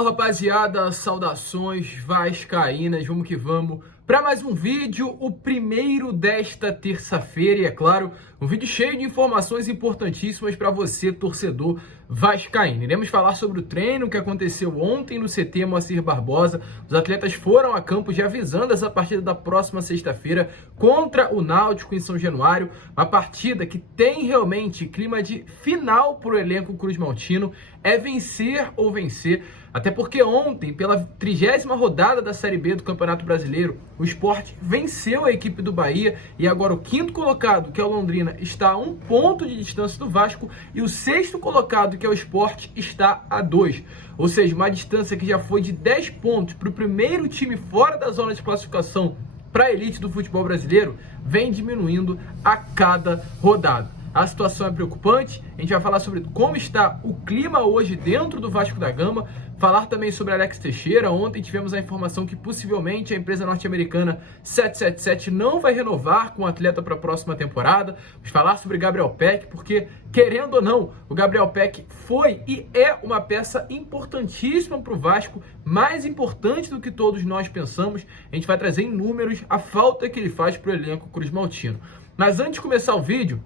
Fala rapaziada, saudações vascaínas, vamos que vamos para mais um vídeo, o primeiro desta terça-feira e é claro, um vídeo cheio de informações importantíssimas para você, torcedor vascaíno. Iremos falar sobre o treino que aconteceu ontem no CT Moacir Barbosa. Os atletas foram a campo já avisando essa partida da próxima sexta-feira contra o Náutico em São Januário, uma partida que tem realmente clima de final para o elenco cruzmaltino, é vencer ou vencer. Até porque ontem, pela 30ª rodada da Série B do Campeonato Brasileiro, o Sport venceu a equipe do Bahia e agora o quinto colocado, que é o Londrina, está a 1 ponto de distância do Vasco e o sexto colocado, que é o Sport, está a 2. Ou seja, uma distância que já foi de 10 pontos para o primeiro time fora da zona de classificação para a elite do futebol brasileiro, vem diminuindo a cada rodada. A situação é preocupante, a gente vai falar sobre como está o clima hoje dentro do Vasco da Gama, falar também sobre Alex Teixeira. Ontem tivemos a informação que possivelmente a empresa norte-americana 777 não vai renovar com o atleta para a próxima temporada. Vamos falar sobre Gabriel Peck, porque querendo ou não, o Gabriel Peck foi e é uma peça importantíssima para o Vasco, mais importante do que todos nós pensamos. A gente vai trazer em números a falta que ele faz para o elenco cruzmaltino. Mas antes de começar o vídeo,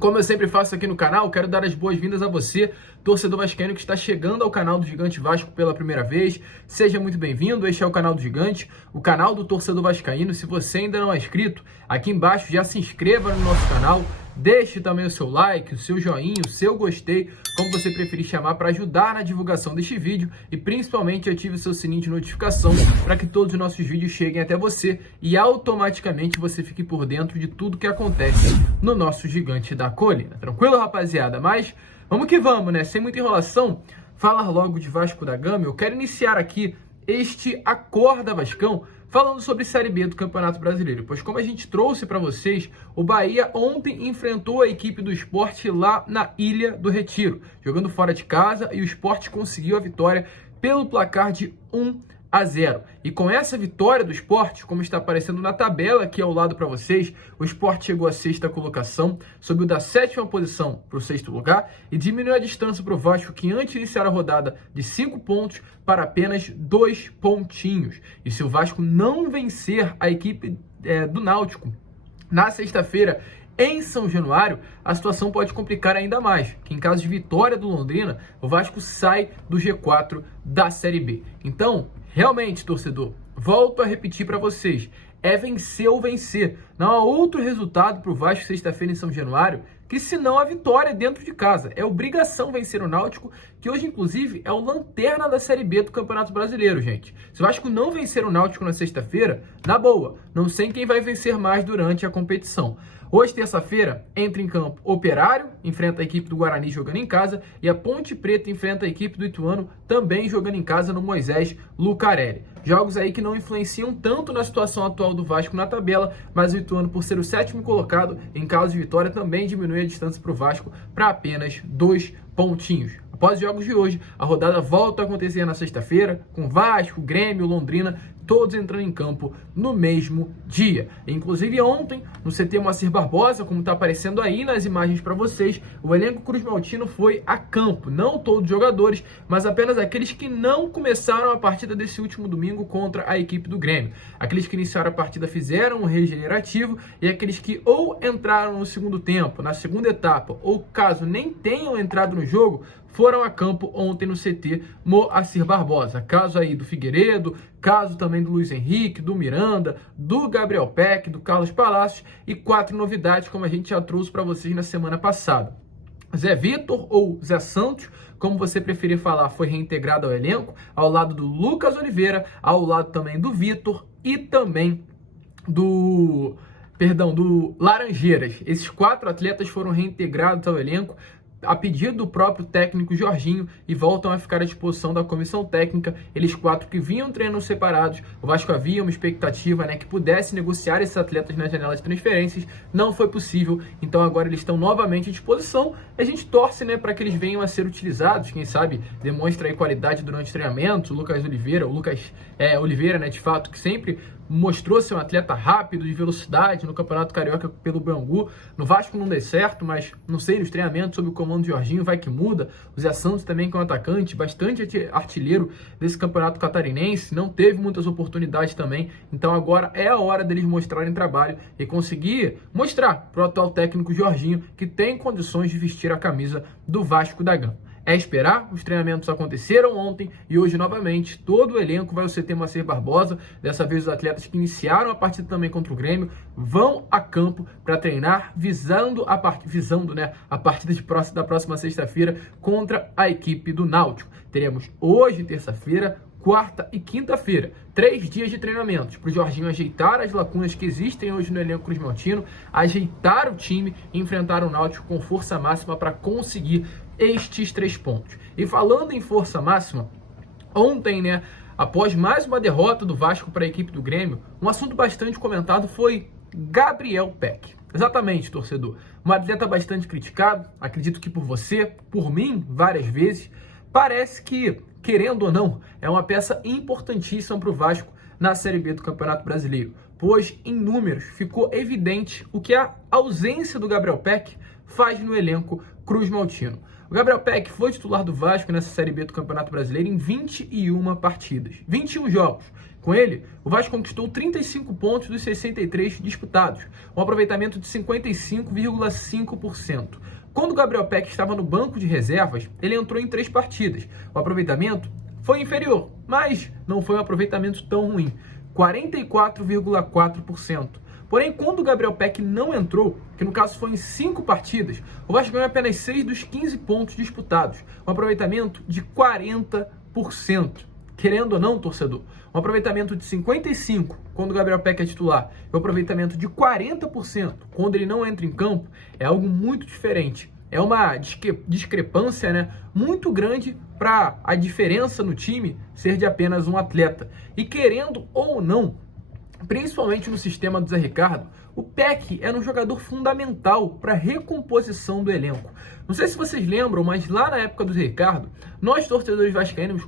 como eu sempre faço aqui no canal, quero dar as boas-vindas a você, torcedor vascaíno que está chegando ao canal do Gigante Vasco pela primeira vez. Seja muito bem-vindo, este é o canal do Gigante, o canal do torcedor vascaíno. Se você ainda não é inscrito, aqui embaixo já se inscreva no nosso canal, deixe também o seu like, o seu joinha, o seu gostei, como você preferir chamar, para ajudar na divulgação deste vídeo e principalmente ative o seu sininho de notificação para que todos os nossos vídeos cheguem até você e automaticamente você fique por dentro de tudo que acontece no nosso Gigante da Colina. Tranquilo, rapaziada? Mas vamos que vamos, né? Sem muita enrolação, falar logo de Vasco da Gama. Eu quero iniciar aqui este Acorda Vascão falando sobre Série B do Campeonato Brasileiro, pois como a gente trouxe para vocês, o Bahia ontem enfrentou a equipe do Sport lá na Ilha do Retiro, jogando fora de casa, e o Sport conseguiu a vitória pelo placar de 1-0. E com essa vitória do Sport, como está aparecendo na tabela aqui ao lado para vocês, o Sport chegou à 6ª colocação, subiu da 7ª posição para o 6º lugar e diminuiu a distância para o Vasco, que antes de iniciar a rodada de 5 pontos para apenas 2 pontinhos. E se o Vasco não vencer a equipe do Náutico na sexta-feira em São Januário, a situação pode complicar ainda mais, que em caso de vitória do Londrina, o Vasco sai do G4 da Série B. Então, realmente, torcedor, volto a repetir para vocês, é vencer ou vencer. Não há outro resultado para o Vasco sexta-feira em São Januário que senão a vitória dentro de casa. É obrigação vencer o Náutico, que hoje, inclusive, é o lanterna da Série B do Campeonato Brasileiro, gente. Se o Vasco não vencer o Náutico na sexta-feira, na boa, não sei quem vai vencer mais durante a competição. Hoje, terça-feira, entra em campo Operário, enfrenta a equipe do Guarani jogando em casa, e a Ponte Preta enfrenta a equipe do Ituano, também jogando em casa no Moisés Lucarelli. Jogos aí que não influenciam tanto na situação atual do Vasco na tabela, mas o Ituano, por ser o 7º colocado, em caso de vitória, também diminui a distância para o Vasco para apenas 2 pontinhos. Após os jogos de hoje, a rodada volta a acontecer na sexta-feira, com Vasco, Grêmio, Londrina, todos entrando em campo no mesmo dia. Inclusive ontem, no CT Moacir Barbosa, como está aparecendo aí nas imagens para vocês, o elenco cruzmaltino foi a campo. Não todos os jogadores, mas apenas aqueles que não começaram a partida desse último domingo contra a equipe do Grêmio. Aqueles que iniciaram a partida fizeram um regenerativo e aqueles que ou entraram no segundo tempo, na segunda etapa, ou caso nem tenham entrado no jogo, foram a campo ontem no CT Moacir Barbosa. Caso aí do Figueiredo, caso também do Luiz Henrique, do Miranda, do Gabriel Peck, do Carlos Palacios e 4 novidades, como a gente já trouxe para vocês na semana passada. Zé Vitor, ou Zé Santos, como você preferir falar, foi reintegrado ao elenco, ao lado do Lucas Oliveira, ao lado também do Vitor e também do Laranjeiras. Esses 4 atletas foram reintegrados ao elenco a pedido do próprio técnico Jorginho e voltam a ficar à disposição da comissão técnica. Eles 4 que vinham treinando separados, o Vasco havia uma expectativa, né, que pudesse negociar esses atletas na janela de transferências, não foi possível, então agora eles estão novamente à disposição. A gente torce, né, para que eles venham a ser utilizados, quem sabe demonstra aí qualidade durante o treinamento. O Lucas Oliveira, né, de fato, que sempre mostrou ser um atleta rápido, de velocidade no Campeonato Carioca pelo Bangu. No Vasco não deu certo, mas não sei, nos treinamentos sob o comando de Jorginho vai que muda. O Zé Santos também, que é um atacante, bastante artilheiro desse Campeonato Catarinense, não teve muitas oportunidades também. Então agora é a hora deles mostrarem trabalho e conseguir mostrar para o atual técnico Jorginho que tem condições de vestir a camisa do Vasco da Gama. É esperar, os treinamentos aconteceram ontem e hoje novamente todo o elenco vai ao CT Moacir Barbosa. Dessa vez os atletas que iniciaram a partida também contra o Grêmio vão a campo para treinar visando a partida da próxima sexta-feira contra a equipe do Náutico. Teremos hoje, terça-feira, quarta e quinta-feira, 3 dias de treinamentos para o Jorginho ajeitar as lacunas que existem hoje no elenco cruzmaltino, ajeitar o time e enfrentar o Náutico com força máxima para conseguir estes 3 pontos. E falando em força máxima, ontem, após mais uma derrota do Vasco para a equipe do Grêmio, um assunto bastante comentado foi Gabriel Peck. Exatamente, torcedor. Um atleta bastante criticado, acredito que por você, por mim, várias vezes. Parece que, querendo ou não, é uma peça importantíssima para o Vasco na Série B do Campeonato Brasileiro, pois em números ficou evidente o que a ausência do Gabriel Peck faz no elenco cruzmaltino. O Gabriel Peck foi titular do Vasco nessa Série B do Campeonato Brasileiro em 21 partidas, 21 jogos. Com ele, o Vasco conquistou 35 pontos dos 63 disputados, um aproveitamento de 55,5%. Quando o Gabriel Peck estava no banco de reservas, ele entrou em 3 partidas. O aproveitamento foi inferior, mas não foi um aproveitamento tão ruim, 44,4%. Porém, quando o Gabriel Peck não entrou, que no caso foi em 5 partidas, o Vasco ganhou apenas 6 dos 15 pontos disputados, um aproveitamento de 40%. Querendo ou não, torcedor, um aproveitamento de 55% quando o Gabriel Peck é titular e um aproveitamento de 40% quando ele não entra em campo é algo muito diferente. É uma discrepância muito grande para a diferença no time ser de apenas um atleta. E querendo ou não, principalmente no sistema do Zé Ricardo, o Peck era um jogador fundamental para a recomposição do elenco. Não sei se vocês lembram, mas lá na época do Zé Ricardo, nós torcedores vascaínos,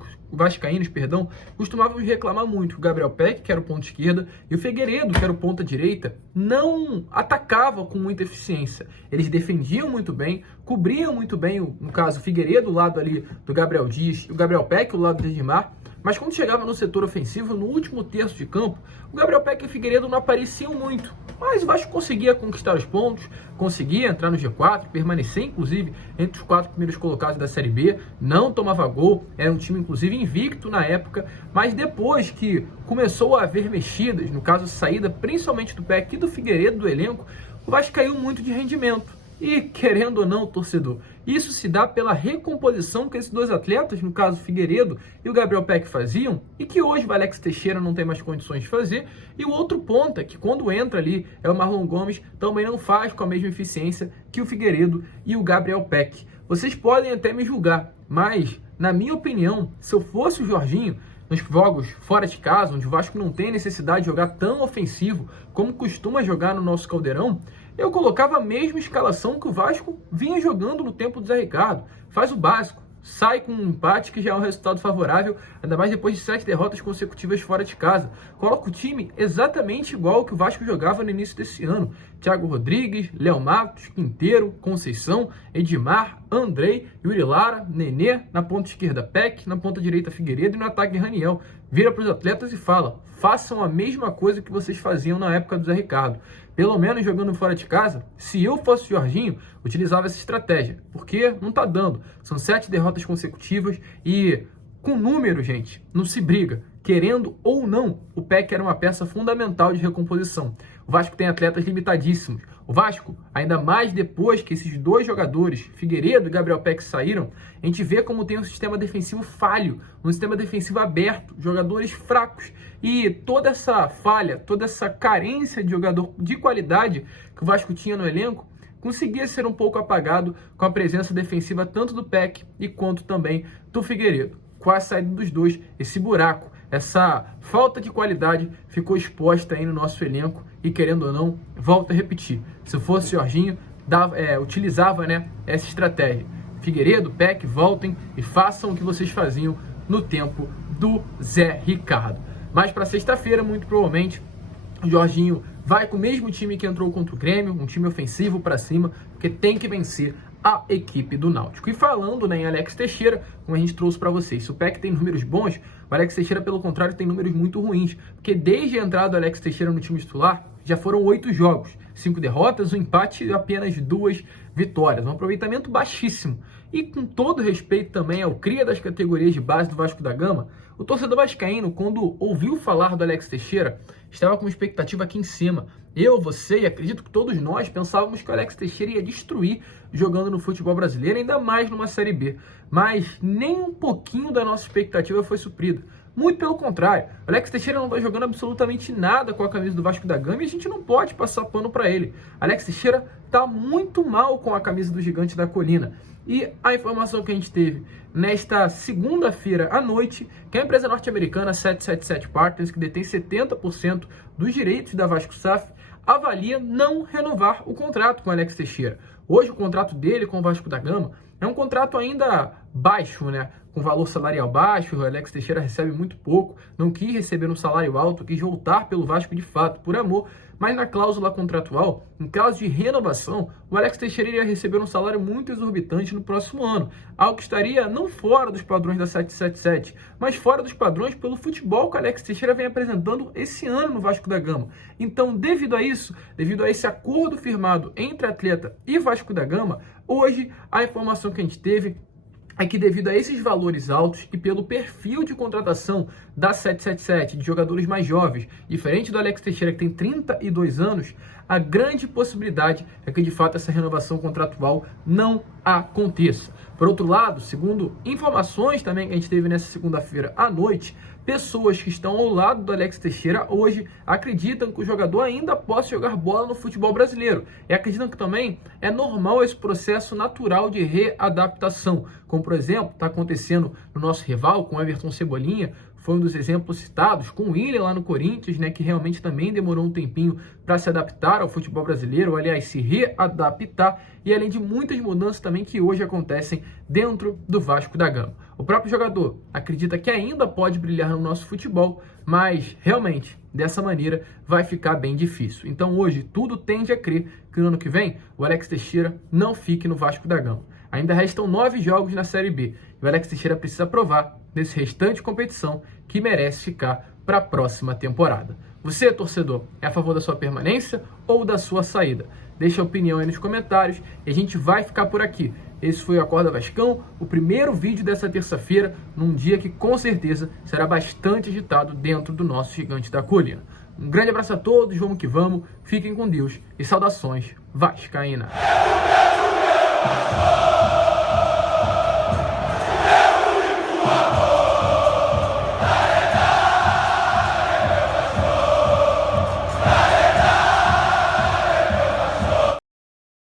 costumávamos reclamar muito que o Gabriel Peck, que era o ponta esquerda, e o Figueiredo, que era o ponta direita, não atacavam com muita eficiência. Eles defendiam muito bem, cobriam muito bem, no caso, o Figueiredo, do lado ali do Gabriel Dias, e o Gabriel Peck, do lado do Edmar. Mas quando chegava no setor ofensivo, no último terço de campo, o Gabriel Peck e o Figueiredo não apareciam muito. Mas o Vasco conseguia conquistar os pontos, conseguia entrar no G4, permanecer inclusive entre os 4 primeiros colocados da Série B, não tomava gol, era um time inclusive invicto na época, mas depois que começou a haver mexidas, no caso saída principalmente do Peck e do Figueiredo do elenco, o Vasco caiu muito de rendimento. E, querendo ou não, torcedor, isso se dá pela recomposição que esses 2 atletas, no caso Figueiredo e o Gabriel Peck, faziam, e que hoje o Alex Teixeira não tem mais condições de fazer, e o outro ponta, que quando entra ali é o Marlon Gomes, também não faz com a mesma eficiência que o Figueiredo e o Gabriel Peck. Vocês podem até me julgar, mas, na minha opinião, se eu fosse o Jorginho, nos jogos fora de casa, onde o Vasco não tem necessidade de jogar tão ofensivo como costuma jogar no nosso Caldeirão, eu colocava a mesma escalação que o Vasco vinha jogando no tempo do Zé Ricardo. Faz o básico, sai com um empate que já é um resultado favorável, ainda mais depois de 7 derrotas consecutivas fora de casa. Coloca o time exatamente igual ao que o Vasco jogava no início desse ano. Thiago Rodrigues, Léo Matos, Quinteiro, Conceição, Edmar, Andrei, Yuri Lara, Nenê, na ponta esquerda Peck, na ponta direita Figueiredo e no ataque Raniel. Vira para os atletas e fala: façam a mesma coisa que vocês faziam na época do Zé Ricardo. Pelo menos jogando fora de casa, se eu fosse o Jorginho, utilizava essa estratégia, porque não tá dando. São 7 derrotas consecutivas e com número, gente, não se briga. Querendo ou não, o Peck era uma peça fundamental de recomposição. O Vasco tem atletas limitadíssimos. O Vasco, ainda mais depois que esses 2 jogadores, Figueiredo e Gabriel Peck, saíram, a gente vê como tem um sistema defensivo falho, um sistema defensivo aberto, jogadores fracos. E toda essa falha, toda essa carência de jogador de qualidade que o Vasco tinha no elenco, conseguia ser um pouco apagado com a presença defensiva tanto do Peck e quanto também do Figueiredo. Com a saída dos 2, esse buraco, essa falta de qualidade ficou exposta aí no nosso elenco e, querendo ou não, volto a repetir, se eu fosse Jorginho, utilizava essa estratégia. Figueiredo, Peck, voltem e façam o que vocês faziam no tempo do Zé Ricardo. Mas para sexta-feira, muito provavelmente, o Jorginho vai com o mesmo time que entrou contra o Grêmio, um time ofensivo para cima, porque tem que vencer a equipe do Náutico. E falando, né, em Alex Teixeira, como a gente trouxe para vocês, se o PEC tem números bons, o Alex Teixeira, pelo contrário, tem números muito ruins, porque desde a entrada do Alex Teixeira no time titular, já foram 8 jogos, 5 derrotas, um empate e apenas 2 vitórias, um aproveitamento baixíssimo. E com todo respeito também ao cria das categorias de base do Vasco da Gama, o torcedor vascaíno, quando ouviu falar do Alex Teixeira, estava com uma expectativa aqui em cima. Eu, você e acredito que todos nós pensávamos que o Alex Teixeira ia destruir jogando no futebol brasileiro, ainda mais numa Série B. Mas nem um pouquinho da nossa expectativa foi suprida. Muito pelo contrário, o Alex Teixeira não está jogando absolutamente nada com a camisa do Vasco da Gama e a gente não pode passar pano para ele. Alex Teixeira está muito mal com a camisa do Gigante da Colina. E a informação que a gente teve nesta segunda-feira à noite, que a empresa norte-americana 777 Partners, que detém 70% dos direitos da Vasco SAF, avalia não renovar o contrato com o Alex Teixeira. Hoje o contrato dele com o Vasco da Gama é um contrato ainda baixo, né? Com valor salarial baixo, o Alex Teixeira recebe muito pouco, não quis receber um salário alto, quis voltar pelo Vasco de fato, por amor, mas na cláusula contratual, em caso de renovação, o Alex Teixeira iria receber um salário muito exorbitante no próximo ano, algo que estaria não fora dos padrões da 777, mas fora dos padrões pelo futebol que o Alex Teixeira vem apresentando esse ano no Vasco da Gama. Então, devido a isso, devido a esse acordo firmado entre atleta e Vasco da Gama, hoje a informação que a gente teve é que devido a esses valores altos e pelo perfil de contratação da 777, de jogadores mais jovens, diferente do Alex Teixeira, que tem 32 anos, a grande possibilidade é que de fato essa renovação contratual não aconteça. Por outro lado, segundo informações também que a gente teve nessa segunda-feira à noite, pessoas que estão ao lado do Alex Teixeira hoje acreditam que o jogador ainda possa jogar bola no futebol brasileiro. E acreditam que também é normal esse processo natural de readaptação. Como, por exemplo, está acontecendo no nosso rival com o Everton Cebolinha, foi um dos exemplos citados, com o William lá no Corinthians, né, que realmente também demorou um tempinho para se adaptar ao futebol brasileiro, ou, aliás, se readaptar, e além de muitas mudanças também que hoje acontecem dentro do Vasco da Gama. O próprio jogador acredita que ainda pode brilhar no nosso futebol, mas realmente, dessa maneira, vai ficar bem difícil. Então hoje, tudo tende a crer que no ano que vem, o Alex Teixeira não fique no Vasco da Gama. Ainda restam 9 jogos na Série B, e o Alex Teixeira precisa provar nesse restante competição que merece ficar para a próxima temporada. Você, torcedor, é a favor da sua permanência ou da sua saída? Deixa a opinião aí nos comentários e a gente vai ficar por aqui. Esse foi o Acorda Vascão, o primeiro vídeo dessa terça-feira, num dia que com certeza será bastante agitado dentro do nosso Gigante da Colina. Um grande abraço a todos, vamos que vamos, fiquem com Deus e saudações vascaínas.